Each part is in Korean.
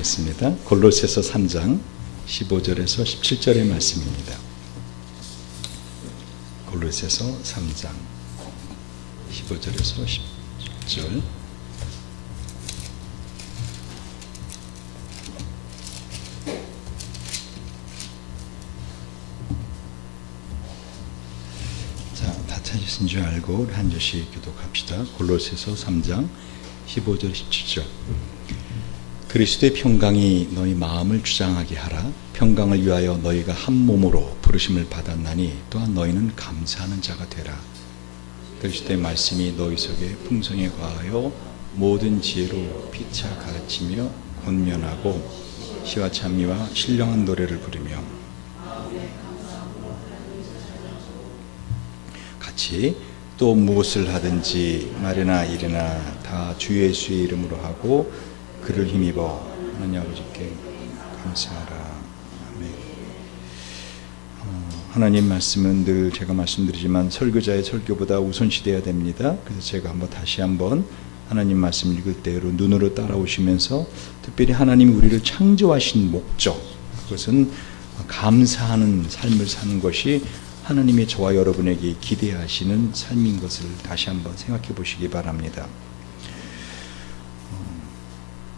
보겠습니다. 골로새서 3장 15절에서 17절의 말씀입니다. 골로새서 3장 15절에서 17절. 자, 다 찾으신 줄 알고 우리 한 절씩 교독합시다. 골로새서 3장 15절 17절. 그리스도의 평강이 너희 마음을 주장하게 하라. 평강을 위하여 너희가 한 몸으로 부르심을 받았나니 또한 너희는 감사하는 자가 되라. 그리스도의 말씀이 너희 속에 풍성에 과하여 모든 지혜로 피차 가르치며 권면하고 시와 찬미와 신령한 노래를 부르며 같이 또 무엇을 하든지 말이나 일이나 다 주 예수의 이름으로 하고 그를 힘입어 하나님 아버지께 감사하라. 아멘. 하나님 말씀은 늘 제가 말씀드리지만 설교자의 설교보다 우선시돼야 됩니다. 그래서 제가 다시 한번 하나님 말씀 읽을 때 눈으로 따라오시면서 특별히 하나님이 우리를 창조하신 목적, 그것은 감사하는 삶을 사는 것이 하나님의 저와 여러분에게 기대하시는 삶인 것을 다시 한번 생각해 보시기 바랍니다.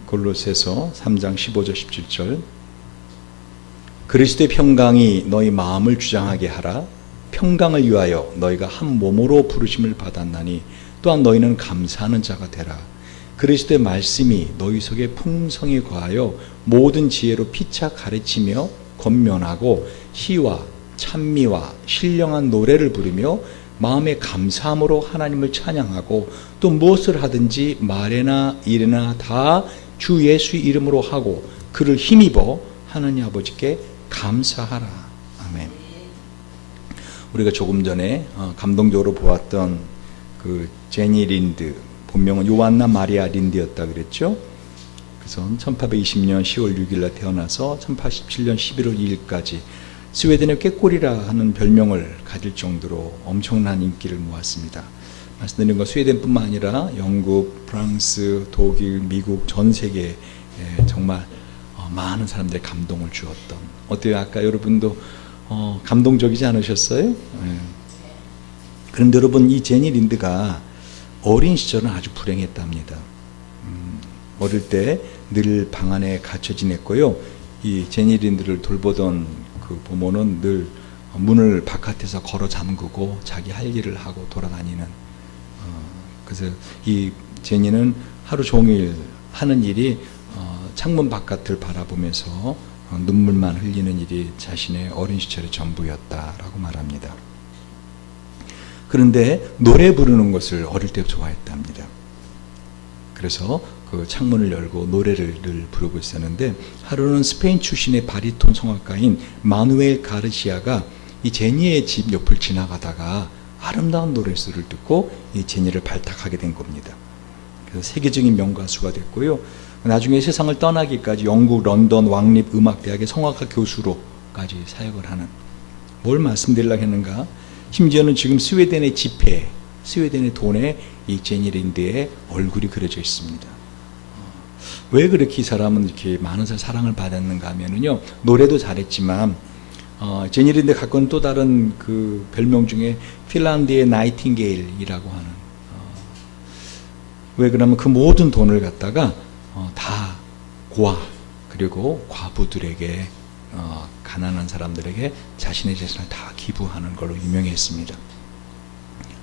골로새서 3장 15절 17절. 그리스도의 평강이 너희 마음을 주장하게 하라. 평강을 위하여 너희가 한 몸으로 부르심을 받았나니 또한 너희는 감사하는 자가 되라. 그리스도의 말씀이 너희 속에 풍성에 과하여 모든 지혜로 피차 가르치며 권면하고 시와 찬미와 신령한 노래를 부르며 마음의 감사함으로 하나님을 찬양하고 또 무엇을 하든지 말이나 일이나 다 주 예수의 이름으로 하고 그를 힘입어 하나님 아버지께 감사하라. 아멘. 우리가 조금 전에 감동적으로 보았던 그 제니 린드, 본명은 요한나 마리아 린드였다 그랬죠. 그래서 1820년 10월 6일날 태어나서 1817년 11월 2일까지 스웨덴의 꾀꼬리라 하는 별명을 가질 정도로 엄청난 인기를 모았습니다. 말씀드린 건 스웨덴뿐만 아니라 영국, 프랑스, 독일, 미국 전 세계에 정말 많은 사람들의 감동을 주었던. 어때요? 아까 여러분도 감동적이지 않으셨어요? 그런데 여러분, 이 제니 린드가 어린 시절은 아주 불행했답니다. 어릴 때 늘 방 안에 갇혀 지냈고요. 이 제니 린드를 돌보던 그 부모는 늘 문을 바깥에서 걸어 잠그고 자기 할 일을 하고 돌아다니는. 그래서 이 제니는 하루 종일 하는 일이 창문 바깥을 바라보면서 눈물만 흘리는 일이 자신의 어린 시절의 전부였다라고 말합니다. 그런데 노래 부르는 것을 어릴 때 좋아했답니다. 그래서 그 창문을 열고 노래를 늘 부르고 있었는데 하루는 스페인 출신의 바리톤 성악가인 마누엘 가르시아가 이 제니의 집 옆을 지나가다가 아름다운 노랫소리를 듣고 이 제니를 발탁하게 된 겁니다. 그래서 세계적인 명가수가 됐고요. 나중에 세상을 떠나기까지 영국 런던 왕립음악대학의 성악가 교수로까지 사역을 하는. 뭘 말씀드리려고 했는가? 심지어는 지금 스웨덴의 지폐, 스웨덴의 돈에 이 제니 린드의 얼굴이 그려져 있습니다. 왜 그렇게 이 사람은 이렇게 많은 사랑을 받았는가 하면은요, 노래도 잘했지만 제니 린드 갖고 있는 또 다른 그 별명 중에 핀란드의 나이팅게일이라고 하는. 왜 그러면 그 모든 돈을 갖다가 다 고아 그리고 과부들에게 가난한 사람들에게 자신의 재산을 다 기부하는 걸로 유명했습니다.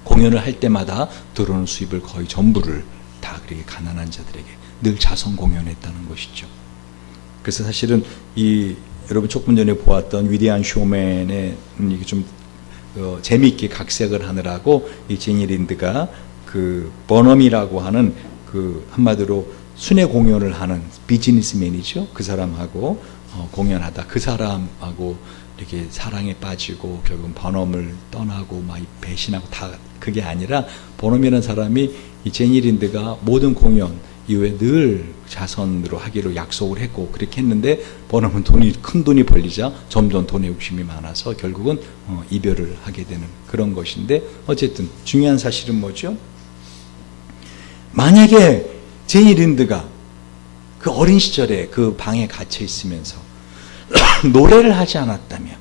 공연을 할 때마다 들어오는 수입을 거의 전부를 다 그렇게 가난한 자들에게 늘 자선 공연했다는 것이죠. 그래서 사실은 여러분 조금 전에 보았던 위대한 쇼맨의 이게 좀 재미있게 각색을 하느라고 이 제니 린드가 그 버넘이라고 하는 그 한마디로 순회 공연을 하는 비즈니스맨이죠. 그 사람하고 공연하다 그 사람하고 이렇게 사랑에 빠지고 결국은 버넘을 떠나고 막 배신하고 다 그게 아니라 버넘이라는 사람이 이 제니 린드가 모든 공연 이후에 늘 자선으로 하기로 약속을 했고 그렇게 했는데 버넘은 큰 돈이 벌리자 점점 돈에 욕심이 많아서 결국은 이별을 하게 되는 그런 것인데 어쨌든 중요한 사실은 뭐죠? 만약에 제니 린드가 그 어린 시절에 그 방에 갇혀 있으면서 노래를 하지 않았다면,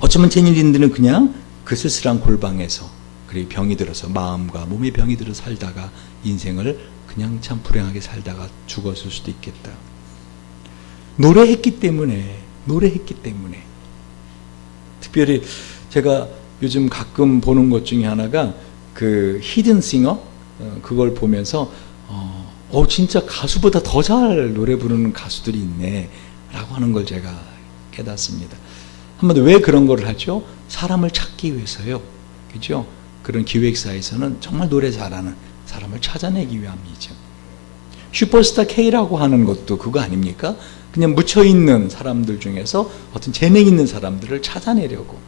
어쩌면 제니린드는 그냥 그 쓸쓸한 골방에서, 그리고 병이 들어서, 마음과 몸에 병이 들어 살다가 인생을 그냥 참 불행하게 살다가 죽었을 수도 있겠다. 노래했기 때문에. 특별히 제가 요즘 가끔 보는 것 중에 하나가 그 히든싱어, 그걸 보면서 진짜 가수보다 더 잘 노래 부르는 가수들이 있네 라고 하는 걸 제가 깨닫습니다. 한마디로 왜 그런 걸 하죠? 사람을 찾기 위해서요. 그죠? 그런 기획사에서는 정말 노래 잘하는 사람을 찾아내기 위함이죠. 슈퍼스타 K라고 하는 것도 그거 아닙니까? 그냥 묻혀있는 사람들 중에서 어떤 재능 있는 사람들을 찾아내려고.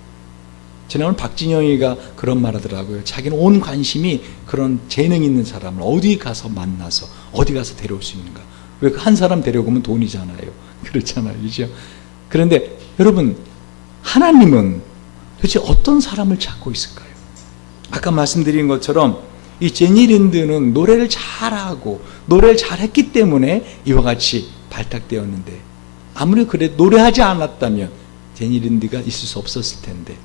지난번 박진영이가 그런 말 하더라고요. 자기는 온 관심이 그런 재능 있는 사람을 어디 가서 만나서 어디 가서 데려올 수 있는가. 왜 한 사람 데려오면 돈이잖아요. 그렇잖아요. 그죠? 그런데 여러분, 하나님은 도대체 어떤 사람을 찾고 있을까요? 아까 말씀드린 것처럼 이 제니린드는 노래를 잘하고 노래를 잘했기 때문에 이와 같이 발탁되었는데, 아무리 그래 노래하지 않았다면 제니린드가 있을 수 없었을 텐데,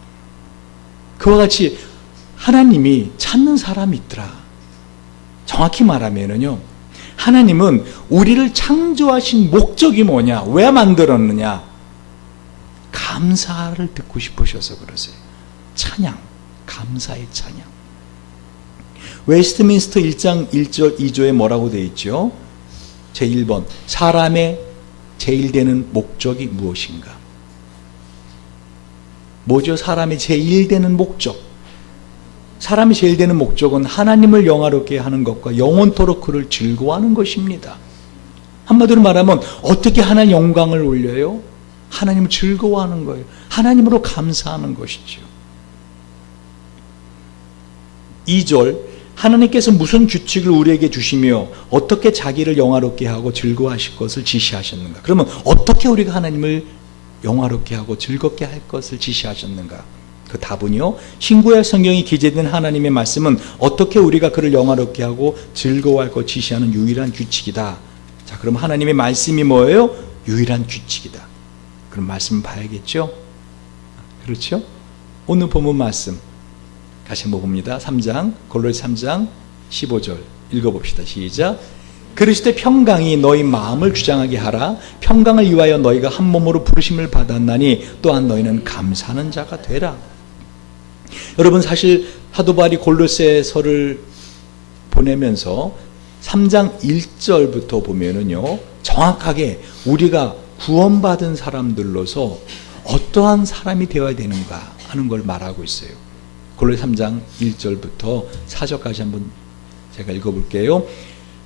그와 같이 하나님이 찾는 사람이 있더라. 정확히 말하면요, 하나님은 우리를 창조하신 목적이 뭐냐, 왜 만들었느냐, 감사를 듣고 싶으셔서 그러세요. 찬양, 감사의 찬양. 웨스트민스터 1장 1절 2조에 뭐라고 되어 있죠? 제1번, 사람의 제일 되는 목적이 무엇인가? 뭐죠? 사람의 제일 되는 목적. 사람이 제일 되는 목적은 하나님을 영화롭게 하는 것과 영원토록 그를 즐거워하는 것입니다. 한마디로 말하면 어떻게 하나님 영광을 올려요? 하나님을 즐거워하는 거예요. 하나님으로 감사하는 것이죠. 2절, 하나님께서 무슨 규칙을 우리에게 주시며 어떻게 자기를 영화롭게 하고 즐거워하실 것을 지시하셨는가? 그러면 어떻게 우리가 하나님을 영화롭게 하고 즐겁게 할 것을 지시하셨는가? 그 답은요, 신구약 성경이 기재된 하나님의 말씀은 어떻게 우리가 그를 영화롭게 하고 즐거워할 것 지시하는 유일한 규칙이다. 자, 그럼 하나님의 말씀이 뭐예요? 유일한 규칙이다. 그럼 말씀 봐야겠죠? 그렇죠? 오늘 본문 말씀 다시 한번 봅니다. 3장, 골로새 3장 15절 읽어봅시다. 시작. 그리스도의 평강이 너희 마음을 주장하게 하라. 평강을 위하여 너희가 한 몸으로 부르심을 받았나니 또한 너희는 감사하는 자가 되라. 여러분, 사실 사도 바울이 골로새서를 보내면서 3장 1절부터 보면은요, 정확하게 우리가 구원받은 사람들로서 어떠한 사람이 되어야 되는가 하는 걸 말하고 있어요. 골로새 3장 1절부터 4절까지 한번 제가 읽어볼게요.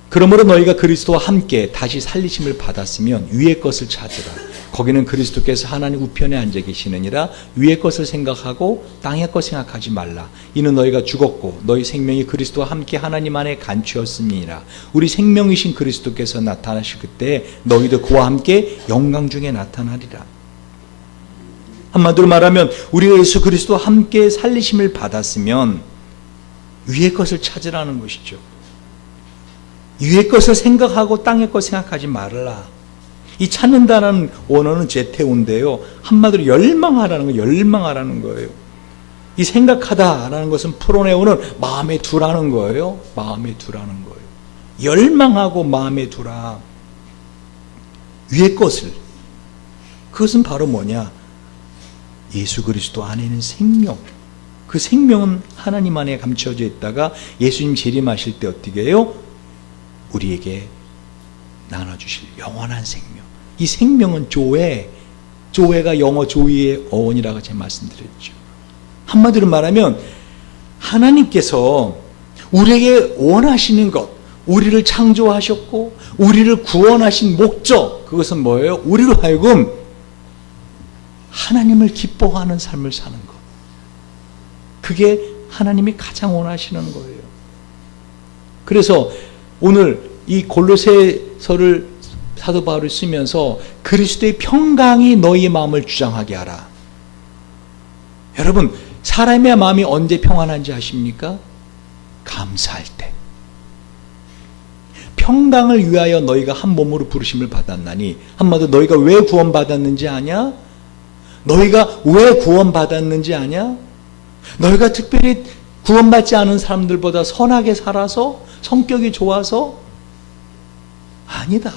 그러므로 너희가 그리스도와 함께 다시 살리심을 받았으면 위의 것을 찾으라. 거기는 그리스도께서 하나님 우편에 앉아 계시느니라. 위의 것을 생각하고 땅의 것 생각하지 말라. 이는 너희가 죽었고 너희 생명이 그리스도와 함께 하나님 안에 간추었음이니라. 우리 생명이신 그리스도께서 나타나실 그때 너희도 그와 함께 영광 중에 나타나리라. 한마디로 말하면 우리가 예수 그리스도와 함께 살리심을 받았으면 위의 것을 찾으라는 것이죠. 위의 것을 생각하고 땅의 것 생각하지 말라. 이 찾는다는 원어는 제테오인데요, 한마디로 열망하라는 거예요. 열망하라는 거예요. 이 생각하다라는 것은 프로네오는 마음에 두라는 거예요. 마음에 두라는 거예요. 열망하고 마음에 두라. 위의 것을. 그것은 바로 뭐냐? 예수 그리스도 안에 있는 생명. 그 생명은 하나님 안에 감춰져 있다가 예수님 재림하실 때 어떻게 해요? 우리에게 나눠주실 영원한 생명. 이 생명은 조회. 조회가 영어 조이의 어원이라고 제가 말씀드렸죠. 한마디로 말하면 하나님께서 우리에게 원하시는 것, 우리를 창조하셨고 우리를 구원하신 목적, 그것은 뭐예요? 우리로 하여금 하나님을 기뻐하는 삶을 사는 것. 그게 하나님이 가장 원하시는 거예요. 그래서 오늘 이 골로새서를 사도 바울이 쓰면서 그리스도의 평강이 너희의 마음을 주장하게 하라. 여러분, 사람의 마음이 언제 평안한지 아십니까? 감사할 때. 평강을 위하여 너희가 한 몸으로 부르심을 받았나니. 한마디로 너희가 왜 구원받았는지 아냐? 너희가 왜 구원받았는지 아냐? 너희가 특별히 구원받지 않은 사람들보다 선하게 살아서? 성격이 좋아서? 아니다.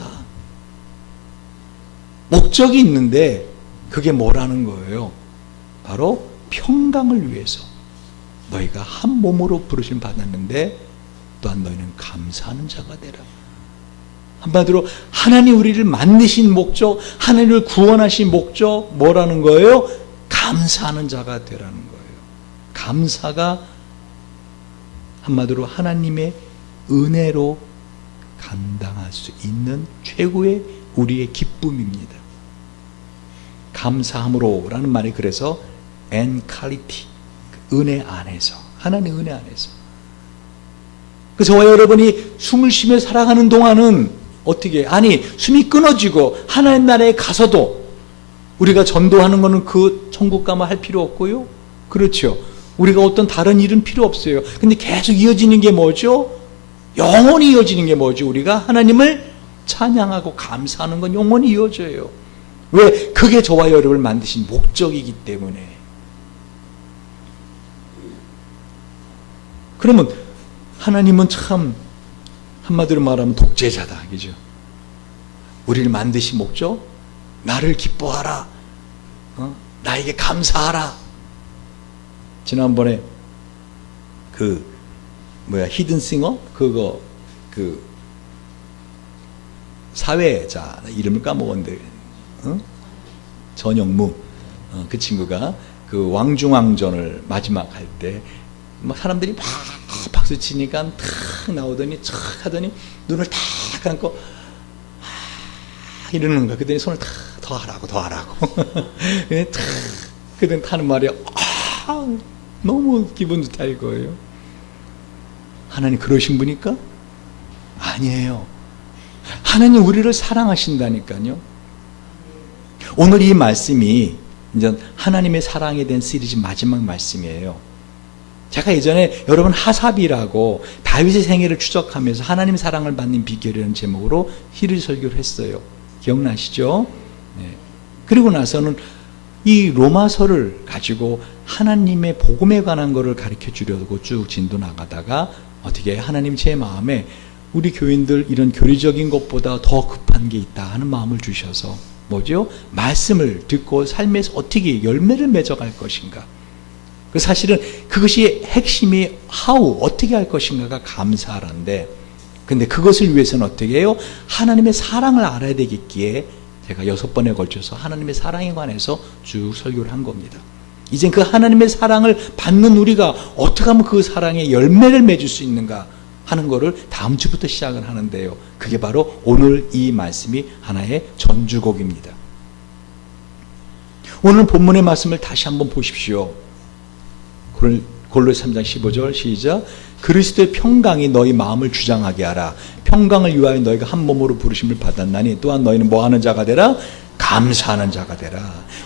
목적이 있는데 그게 뭐라는 거예요? 바로 평강을 위해서 너희가 한 몸으로 부르심 받았는데 또한 너희는 감사하는 자가 되라. 한마디로 하나님 우리를 만드신 목적, 하나님을 구원하신 목적 뭐라는 거예요? 감사하는 자가 되라는 거예요. 감사가 한마디로 하나님의 은혜로 감당할 수 있는 최고의 우리의 기쁨입니다. 감사함으로 라는 말이 그래서 엔칼리티, 은혜 안에서, 하나님의 은혜 안에서. 그래서 저와 여러분이 숨을 쉬며 살아가는 동안은 어떻게, 아니 숨이 끊어지고 하나님 나라에 가서도 우리가 전도하는 것은 그 천국 가면 할 필요 없고요. 그렇죠. 우리가 어떤 다른 일은 필요 없어요. 근데 계속 이어지는 게 뭐죠? 영원히 이어지는 게 뭐죠? 우리가 하나님을 찬양하고 감사하는 건 영원히 이어져요. 왜? 그게 저와 여러분을 만드신 목적이기 때문에. 그러면 하나님은 참 한마디로 말하면 독재자다, 그죠? 우리를 만드신 목적, 나를 기뻐하라, 나에게 감사하라. 지난번에 히든싱어 그거 사회자 이름을 까먹었는데, 전영무 그 친구가 그 왕중왕전을 마지막 할 때 막 사람들이 막 박수 치니까 탁 나오더니 탁 하더니 눈을 탁 감고 이러는 거야. 그랬더니 손을 탁 더 하라고 탁 그랬더니 하는 말이 너무 기분 좋다 이거예요. 하나님 그러신 분일까? 아니에요. 하나님 우리를 사랑하신다니까요. 오늘 이 말씀이 이제 하나님의 사랑에 대한 시리즈 마지막 말씀이에요. 제가 예전에 여러분 하삽이라고 다윗의 생애를 추적하면서 하나님 사랑을 받는 비결이라는 제목으로 시리즈 설교를 했어요. 기억나시죠? 네. 그리고 나서는 이 로마서를 가지고 하나님의 복음에 관한 것을 가르쳐 주려고 쭉 진도 나가다가 어떻게 하나님 제 마음에 우리 교인들 이런 교리적인 것보다 더 급한 게 있다 하는 마음을 주셔서 뭐죠? 말씀을 듣고 삶에서 어떻게 열매를 맺어갈 것인가. 사실은 그것이 핵심이 어떻게 할 것인가가 감사하란데, 근데 그것을 위해서는 어떻게 해요? 하나님의 사랑을 알아야 되겠기에 제가 6번에 걸쳐서 하나님의 사랑에 관해서 쭉 설교를 한 겁니다. 이제 그 하나님의 사랑을 받는 우리가 어떻게 하면 그 사랑에 열매를 맺을 수 있는가 하는 거를 다음 주부터 시작을 하는데요. 그게 바로 오늘 이 말씀이 하나의 전주곡입니다. 오늘 본문의 말씀을 다시 한번 보십시오. 골로새 3장 15절 시작. 그리스도의 평강이 너희 마음을 주장하게 하라. 평강을 위하여 너희가 한 몸으로 부르심을 받았나니 또한 너희는 뭐하는 자가 되라? 감사하는 자가 되라.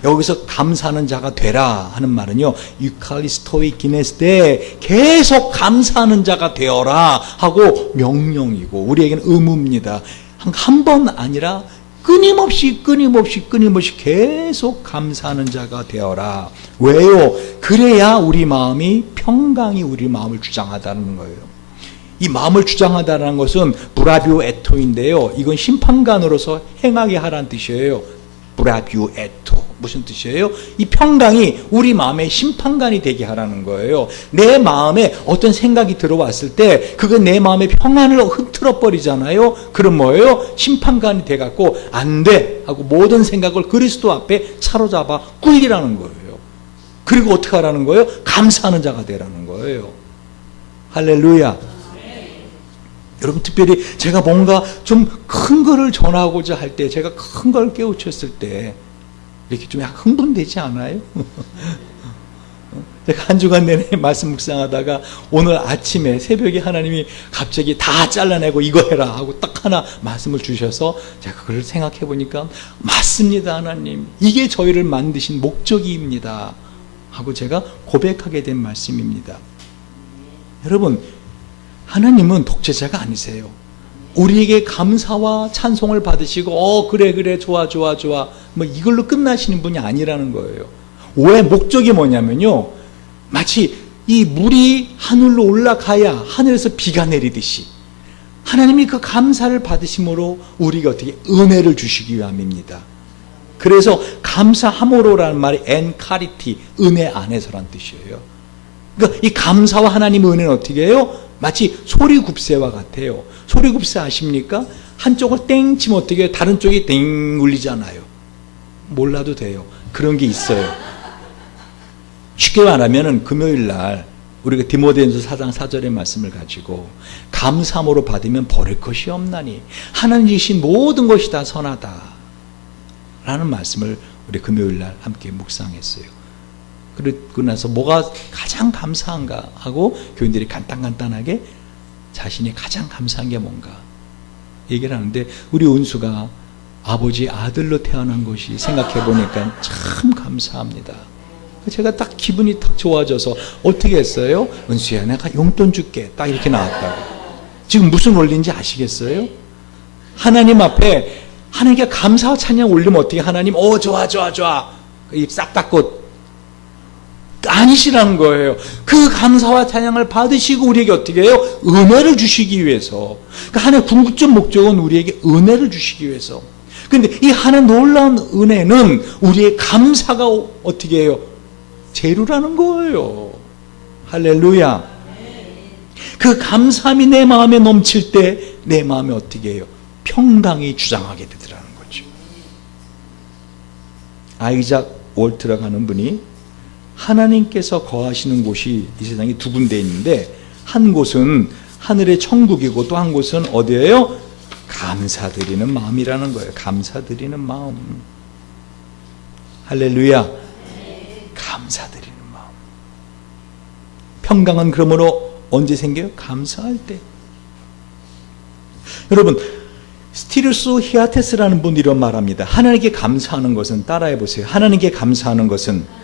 여기서 감사하는 자가 되라 하는 말은요, 유칼리스토이 기네스테, 계속 감사하는 자가 되어라 하고 명령이고 우리에게는 의무입니다. 한 번 아니라 끊임없이 계속 감사하는 자가 되어라. 왜요? 그래야 우리 마음이 평강이 우리 마음을 주장하다는 거예요. 이 마음을 주장하다는 것은 브라비오 에토인데요. 이건 심판관으로서 행하게 하라는 뜻이에요. 브라비오 에토. 무슨 뜻이에요? 이 평강이 우리 마음의 심판관이 되게 하라는 거예요. 내 마음에 어떤 생각이 들어왔을 때 그거 내 마음의 평안을 흐트러 버리잖아요. 그럼 뭐예요? 심판관이 돼갖고 안 돼 하고 모든 생각을 그리스도 앞에 사로잡아 꿀리라는 거예요. 그리고 어떻게 하라는 거예요? 감사하는 자가 되라는 거예요. 할렐루야. 여러분, 특별히 제가 뭔가 좀 큰 거를 전하고자 할 때, 제가 큰 걸 깨우쳤을 때 이렇게 좀 약간 흥분되지 않아요? 제가 한 주간 내내 말씀 묵상하다가 오늘 아침에 새벽에 하나님이 갑자기 다 잘라내고 이거 해라 하고 딱 하나 말씀을 주셔서 제가 그걸 생각해 보니까 맞습니다, 하나님. 이게 저희를 만드신 목적입니다 하고 제가 고백하게 된 말씀입니다. 여러분, 하나님은 독재자가 아니세요. 우리에게 감사와 찬송을 받으시고 그래 좋아 뭐 이걸로 끝나시는 분이 아니라는 거예요. 왜? 목적이 뭐냐면요, 마치 이 물이 하늘로 올라가야 하늘에서 비가 내리듯이 하나님이 그 감사를 받으심으로 우리가 어떻게 은혜를 주시기 위함입니다. 그래서 감사함으로라는 말이 엔카리티, 은혜 안에서란 뜻이에요. 그러니까 이 감사와 하나님의 은혜는 어떻게 해요? 마치 소리굽새와 같아요. 소리굽새 아십니까? 한쪽을 땡 치면 어떻게 해요? 다른 쪽이 땡 울리잖아요. 몰라도 돼요. 그런 게 있어요. 쉽게 말하면 금요일 날 우리가 디모데전서 4장 4절의 말씀을 가지고 감사함으로 받으면 버릴 것이 없나니 하나님 주신 모든 것이 다 선하다 라는 말씀을 우리 금요일 날 함께 묵상했어요. 그리고 나서 뭐가 가장 감사한가 하고 교인들이 간단하게 자신이 가장 감사한 게 뭔가 얘기를 하는데, 우리 은수가 아버지 아들로 태어난 것이 생각해 보니까 참 감사합니다. 제가 딱 기분이 딱 좋아져서 어떻게 했어요? 은수야, 내가 용돈 줄게. 딱 이렇게 나왔다고. 지금 무슨 원리인지 아시겠어요? 하나님 앞에 하나님께 감사와 찬양 올리면 어떻게 하나님 좋아 입 싹 닫고 아니시라는 거예요. 그 감사와 찬양을 받으시고 우리에게 어떻게 해요? 은혜를 주시기 위해서. 그러니까 하나님의 궁극적 목적은 우리에게 은혜를 주시기 위해서. 그런데 이 하나님 놀라운 은혜는 우리의 감사가 어떻게 해요? 재료라는 거예요. 할렐루야. 그 감사함이 내 마음에 넘칠 때 내 마음에 어떻게 해요? 평강이 주장하게 되더라는 거죠. 아이작 월트라고 하는 분이 하나님께서 거하시는 곳이 이 세상에 두 군데 있는데, 한 곳은 하늘의 천국이고 또 한 곳은 어디예요? 감사드리는 마음이라는 거예요. 감사드리는 마음. 할렐루야. 감사드리는 마음. 평강은 그러므로 언제 생겨요? 감사할 때. 여러분, 스티르스 히아테스라는 분이 이런 말합니다. 하나님께 감사하는 것은, 따라해 보세요. 하나님께 감사하는 것은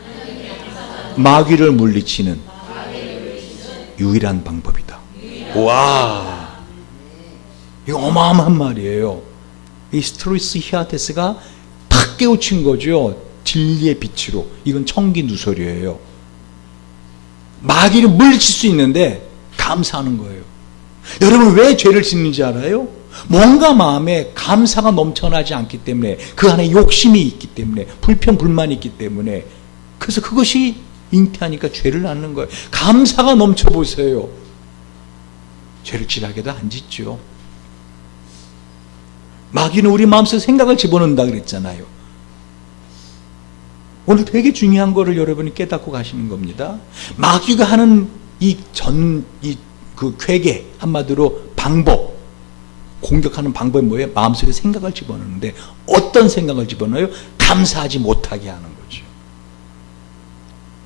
마귀를 물리치는 유일한 방법이다. 와, 이거 어마어마한 말이에요. 이 스티르스 히아테스가 탁 깨우친 거죠. 진리의 빛으로. 이건 청기 누설이에요. 마귀를 물리칠 수 있는데 감사하는 거예요. 여러분, 왜 죄를 짓는지 알아요? 뭔가 마음에 감사가 넘쳐나지 않기 때문에, 그 안에 욕심이 있기 때문에, 불평 불만이 있기 때문에. 그래서 그것이 잉태하니까 죄를 낳는 거예요. 감사가 넘쳐보세요. 죄를 지나게도 안 짓죠. 마귀는 우리 마음속에 생각을 집어넣는다 그랬잖아요. 오늘 되게 중요한 거를 여러분이 깨닫고 가시는 겁니다. 마귀가 하는 그 괴계, 한마디로 방법, 공격하는 방법이 뭐예요? 마음속에 생각을 집어넣는데, 어떤 생각을 집어넣어요? 감사하지 못하게 하는 거죠.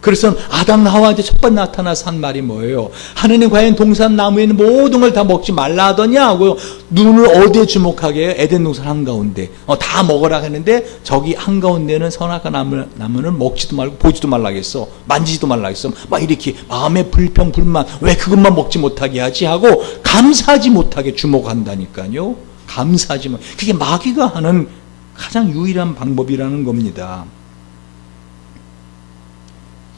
그래서 아담 하와한테 첫 번 나타나서 한 말이 뭐예요? 하느님 과연 동산 나무에 있는 모든 걸 다 먹지 말라 하더냐 하고요. 눈을 어디에 주목하게 해요? 에덴 동산 한가운데. 다 먹으라 했는데 저기 한가운데는 선악과 나무는 먹지도 말고 보지도 말라겠어. 만지지도 말라겠어. 막 이렇게 마음의 불평 불만, 왜 그것만 먹지 못하게 하지 하고 감사하지 못하게 주목한다니까요. 감사하지 못. 그게 마귀가 하는 가장 유일한 방법이라는 겁니다.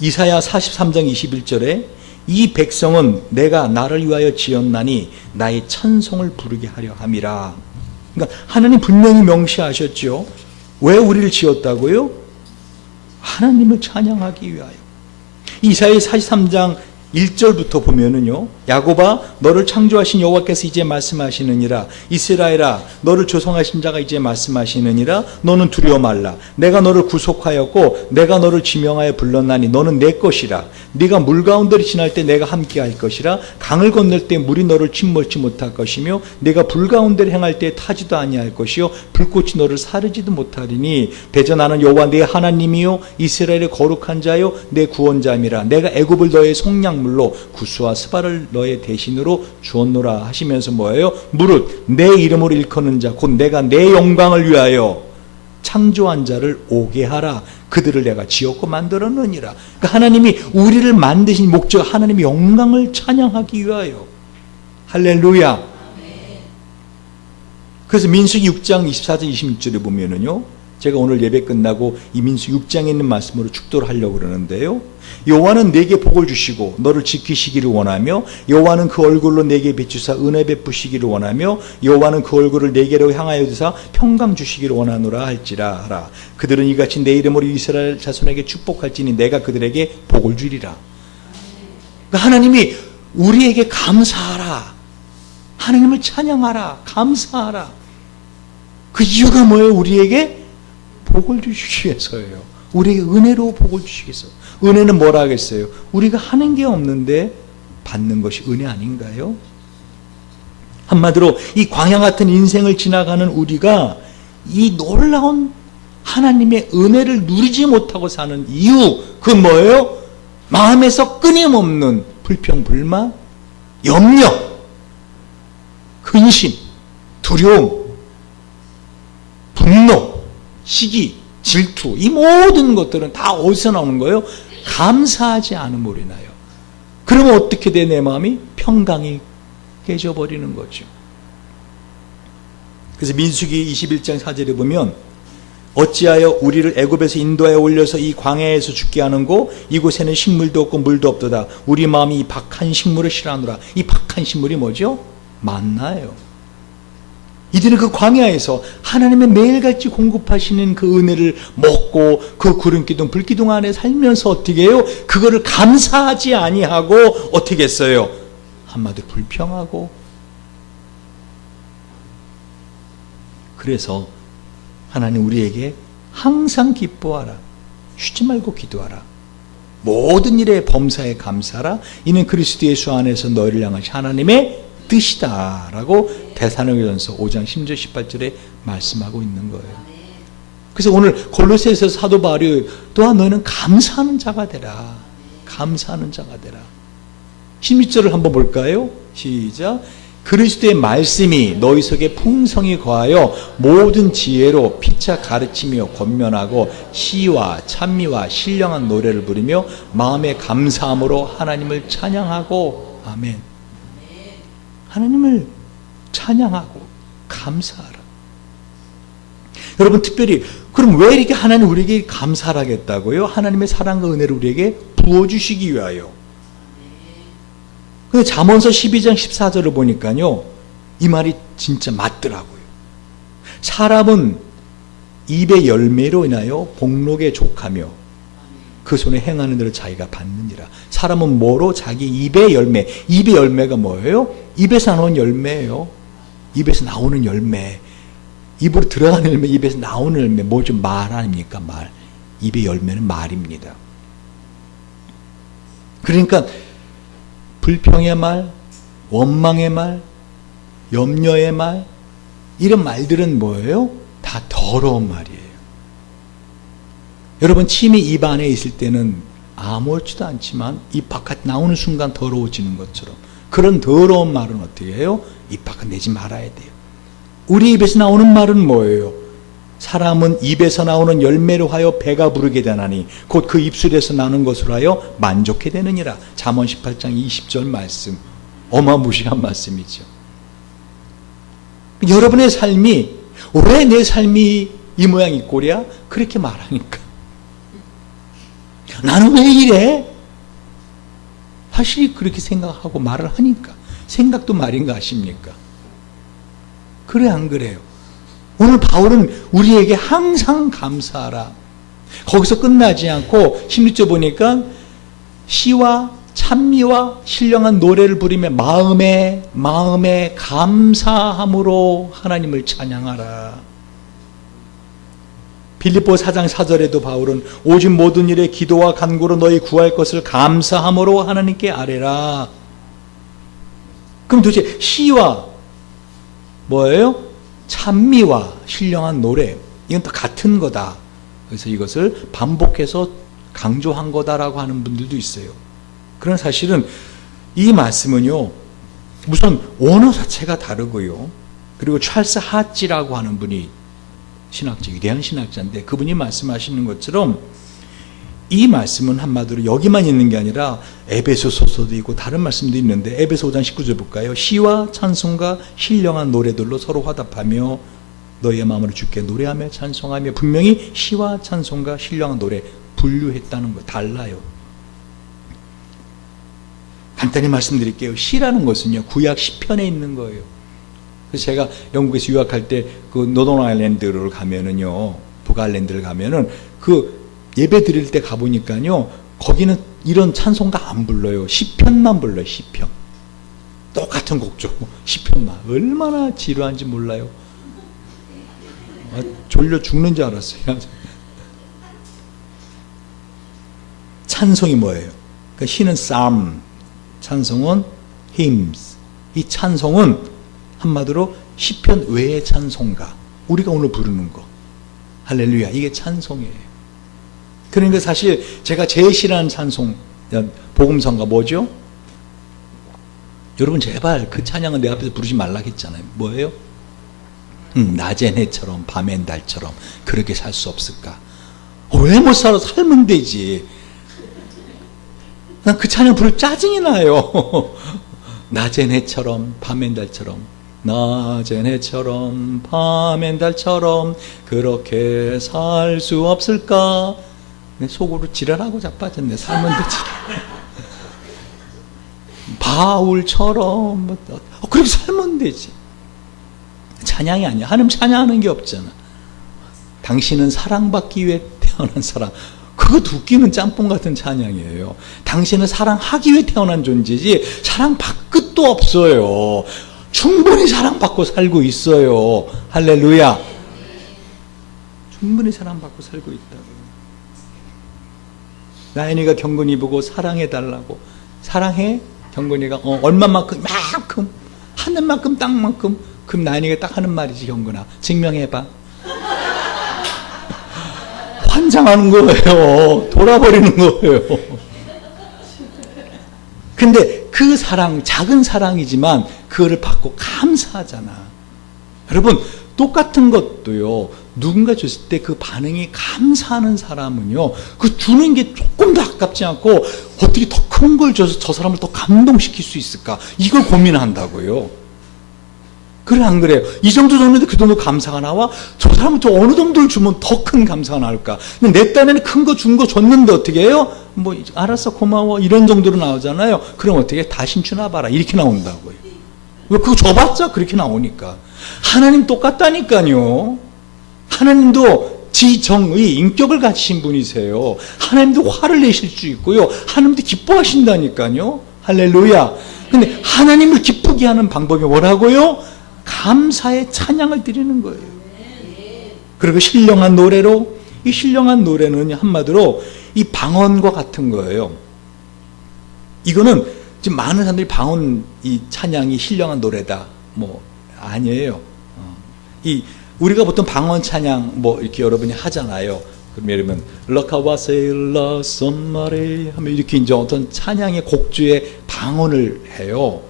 이사야 43장 21절에 이 백성은 내가 나를 위하여 지었나니 나의 찬송을 부르게 하려 함이라. 그러니까 하나님 분명히 명시하셨죠. 왜 우리를 지었다고요? 하나님을 찬양하기 위하여. 이사야 43장 1절부터 보면은요, 야곱아 너를 창조하신 여호와께서 이제 말씀하시느니라. 이스라엘아 너를 조성하신 자가 이제 말씀하시느니라. 너는 두려워 말라. 내가 너를 구속하였고 내가 너를 지명하여 불렀나니 너는 내 것이라. 네가 물 가운데를 지날 때 내가 함께 할 것이라. 강을 건널 때 물이 너를 침몰치 못할 것이며 네가 불 가운데를 행할 때 타지도 아니할 것이요 불꽃이 너를 사르지도 못하리니 대저 나는 여호와 네 하나님이요 이스라엘의 거룩한 자요 내 구원자임이라. 내가 애굽을 너의 속량물로 구스와 스바를 너의 대신으로 주었노라 하시면서 뭐예요? 무릇 내 이름으로 일컫는 자 곧 내가 내 영광을 위하여 창조한 자를 오게 하라. 그들을 내가 지었고 만들었느니라. 그러니까 하나님이 우리를 만드신 목적, 하나님의 영광을 찬양하기 위하여. 할렐루야. 그래서 민수기 6장 24절 26절에 보면은요, 제가 오늘 예배 끝나고 이 민수기 6장에 있는 말씀으로 축도를 하려고 그러는데요, 여호와는 내게 복을 주시고 너를 지키시기를 원하며, 여호와는 그 얼굴로 내게 비추사 은혜 베푸시기를 원하며, 여호와는 그 얼굴을 내게로 향하여 두사 평강 주시기를 원하노라 할지라 하라. 그들은 이같이 내 이름으로 이스라엘 자손에게 축복할지니 내가 그들에게 복을 주리라. 그러니까 하나님이 우리에게 감사하라, 하나님을 찬양하라, 감사하라. 그 이유가 뭐예요? 우리에게 복을 주시기 위해서예요. 우리에게 은혜로 복을 주시기 위해서. 은혜는 뭐라 하겠어요? 우리가 하는 게 없는데 받는 것이 은혜 아닌가요? 한마디로 이 광야 같은 인생을 지나가는 우리가 이 놀라운 하나님의 은혜를 누리지 못하고 사는 이유, 그건 뭐예요? 마음에서 끊임없는 불평, 불만, 염려, 근심, 두려움, 분노, 시기, 질투, 이 모든 것들은 다 어디서 나오는 거예요? 감사하지 않음으로 인하여. 그러면 어떻게 돼? 내 마음이 평강이 깨져버리는 거죠. 그래서 민수기 21장 4절에 보면, 어찌하여 우리를 애굽에서 인도하여 올려서 이 광야에서 죽게 하는고, 이곳에는 식물도 없고 물도 없도다. 우리 마음이 이 박한 식물을 싫어하노라. 이 박한 식물이 뭐죠? 만나예요. 이들은 그 광야에서 하나님의 매일같이 공급하시는 그 은혜를 먹고 그 구름기둥 불기둥 안에 살면서 어떻게 해요? 그거를 감사하지 아니하고 어떻게 했어요? 한마디로 불평하고. 그래서 하나님 우리에게 항상 기뻐하라, 쉬지 말고 기도하라, 모든 일에 범사에 감사하라, 이는 그리스도 예수 안에서 너희를 향하신 하나님의 뜻이다 라고 데살로니가전서 5장 10절 18절에 말씀하고 있는 거예요. 그래서 오늘 골로새서 사도 바울이 또한 너희는 감사하는 자가 되라, 감사하는 자가 되라. 16절을 한번 볼까요? 시작. 그리스도의 말씀이 너희 속에 풍성히 거하여 모든 지혜로 피차 가르치며 권면하고 시와 찬미와 신령한 노래를 부르며 마음의 감사함으로 하나님을 찬양하고. 아멘. 하나님을 찬양하고 감사하라. 여러분, 특별히 그럼 왜 이렇게 하나님 우리에게 감사를 하겠다고요? 하나님의 사랑과 은혜를 우리에게 부어주시기 위하여. 근데 잠언서 12장 14절을 보니까요, 이 말이 진짜 맞더라고요. 사람은 입의 열매로 인하여 복록에 족하며 그 손에 행하는 대로 자기가 받느니라. 사람은 뭐로? 자기 입의 열매. 입의 열매가 뭐예요? 입에서 나오는 열매예요. 입에서 나오는 열매. 입으로 들어가는 열매, 입에서 나오는 열매. 뭐죠? 말 아닙니까? 말. 입의 열매는 말입니다. 그러니까 불평의 말, 원망의 말, 염려의 말, 이런 말들은 뭐예요? 다 더러운 말이에요. 여러분, 침이 입 안에 있을 때는 아무렇지도 않지만 입 바깥 나오는 순간 더러워지는 것처럼, 그런 더러운 말은 어떻게 해요? 입 바깥 내지 말아야 돼요. 우리 입에서 나오는 말은 뭐예요? 사람은 입에서 나오는 열매로 하여 배가 부르게 되나니 곧 그 입술에서 나는 것으로 하여 만족해 되느니라. 잠언 18장 20절 말씀, 어마무시한 말씀이죠. 여러분의 삶이, 왜 내 삶이 이 모양 이 꼴이야? 그렇게 말하니까. 나는 왜 이래? 사실 그렇게 생각하고 말을 하니까. 생각도 말인 거 아십니까? 그래 안 그래요? 오늘 바울은 우리에게 항상 감사하라. 거기서 끝나지 않고 16절 보니까 시와 찬미와 신령한 노래를 부르며 마음에 감사함으로 하나님을 찬양하라. 빌립보 4장 4절에도 바울은 오직 모든 일에 기도와 간구로 너희 구할 것을 감사함으로 하나님께 아뢰라. 그럼 도대체 시와 뭐예요? 찬미와 신령한 노래, 이건 다 같은 거다. 그래서 이것을 반복해서 강조한 거다라고 하는 분들도 있어요. 그런 사실은 이 말씀은요, 우선 언어 자체가 다르고요, 그리고 찰스 하찌라고 하는 분이 신학자, 위대한 신학자인데 그분이 말씀하시는 것처럼 이 말씀은 한마디로 여기만 있는 게 아니라 에베소서도 있고 다른 말씀도 있는데 에베소 5장 19절 볼까요? 시와 찬송과 신령한 노래들로 서로 화답하며 너희의 마음으로 주께 노래하며 찬송하며. 분명히 시와 찬송과 신령한 노래 분류했다는 거 달라요. 간단히 말씀드릴게요. 시라는 것은요 구약 시편에 있는 거예요. 그래서 제가 영국에서 유학할 때 그 노던 아일랜드를 가면은요, 북아일랜드를 가면은 그 예배 드릴 때 가보니까요 거기는 이런 찬송가 안 불러요. 시편만 불러요. 시편. 똑같은 곡조 시편만. 얼마나 지루한지 몰라요. 졸려 죽는 줄 알았어요. 찬송이 뭐예요? 그러니까 시는 psalm, 찬송은 hymns. 이 찬송은 한마디로 시편 외의 찬송가, 우리가 오늘 부르는 거, 할렐루야, 이게 찬송이에요. 그러니까 사실 제가 제일 싫어하는 찬송 복음성가 뭐죠? 여러분 제발 그 찬양은 내 앞에서 부르지 말라고 했잖아요. 뭐예요? 낮엔 해처럼 밤엔 달처럼 그렇게 살 수 없을까? 왜 못 살아? 살면 되지. 난 그 찬양 부를 짜증이 나요. 낮엔 해처럼 밤엔 달처럼, 낮엔 해처럼 밤엔 달처럼 그렇게 살 수 없을까? 내 속으로 지랄하고 자빠졌네. 살면 되지. 바울처럼 그렇게 살면 되지. 찬양이 아니야. 하나님 찬양하는 게 없잖아. 당신은 사랑받기 위해 태어난 사람. 그거 웃기는 짬뽕 같은 찬양이에요. 당신은 사랑하기 위해 태어난 존재지 사랑받을 것도 없어요. 충분히 사랑받고 살고 있어요. 할렐루야. 충분히 사랑받고 살고 있다고. 나연이가 경건이 보고 사랑해달라고. 사랑해? 경건이가 얼마만큼? 만큼 하늘만큼 땅만큼. 그럼 나연이가 딱 하는 말이지. 경건아 증명해봐. 환장하는 거예요. 돌아버리는 거예요. 근데 그 사랑, 작은 사랑이지만 그거를 받고 감사하잖아. 여러분 똑같은 것도요, 누군가 줬을 때 그 반응이 감사하는 사람은요, 그 주는 게 조금 더 아깝지 않고 어떻게 더 큰 걸 줘서 저 사람을 더 감동시킬 수 있을까, 이걸 고민한다고요. 그래 안 그래요? 이 정도 줬는데 그 정도 감사가 나와? 저 사람한테 어느 정도를 주면 더 큰 감사가 나올까? 근데 내 딴에는 큰 거 준 거 줬는데 어떻게 해요? 뭐 알았어 고마워 이런 정도로 나오잖아요. 그럼 어떻게 해? 다신 주나 봐라 이렇게 나온다고요. 왜 그거 줘봤자 그렇게 나오니까. 하나님 똑같다니까요. 하나님도 지정의 인격을 가지신 분이세요. 하나님도 화를 내실 수 있고요, 하나님도 기뻐하신다니까요. 할렐루야. 근데 하나님을 기쁘게 하는 방법이 뭐라고요? 감사의 찬양을 드리는 거예요. 그리고 신령한 노래로, 이 신령한 노래는 한마디로 이 방언과 같은 거예요. 이거는 지금 많은 사람들이 방언, 이 찬양이 신령한 노래다 뭐 아니에요. 이 우리가 보통 방언 찬양 뭐 이렇게 여러분이 하잖아요. 그럼 예를 들면 러카와세일라 썸마레 하면 이렇게 이제 어떤 찬양의 곡주에 방언을 해요.